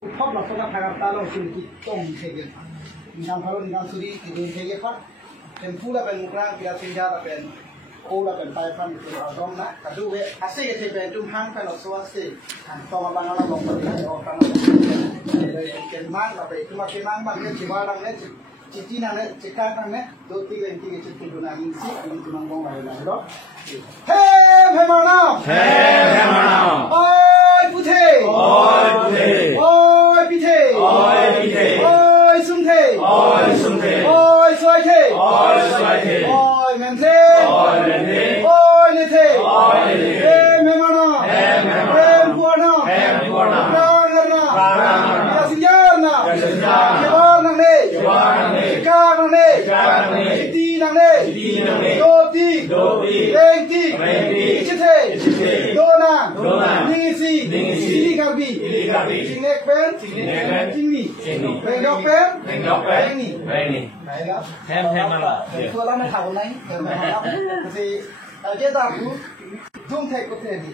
Thop là phong thang ta lo suri ki tong thege ngan phalo ngan suri ki dun thege khat tem pula ben mukrang pia sinja la ben ola ben tai phan ki adom na kadu we ase ye ben tum hang kan so ase to ma bang la long pa o kan ken mang la be tuma ke mang bang ke jiwa lang ne Citi nane cekak nane do tiga citi guna ingsi ini cuma ngomong lagi lah do. Hey mana? Oi putih. Oi putih. Oi sumthe. Oi suai the. Oi mente. Oi nethe. Hey mana? Hey puana. Rana. Yasinjarna. Yawarna ne. Cekak nang ne, citi nang ne, doti, lengti, cite, dona, ningisi, sili kalbi, cingnek pen, cingni, bengdok pen, bengi. Baiklah. Hem mana? Soalan nak tahu nai, kasi kita aku zoom tek ko tadi.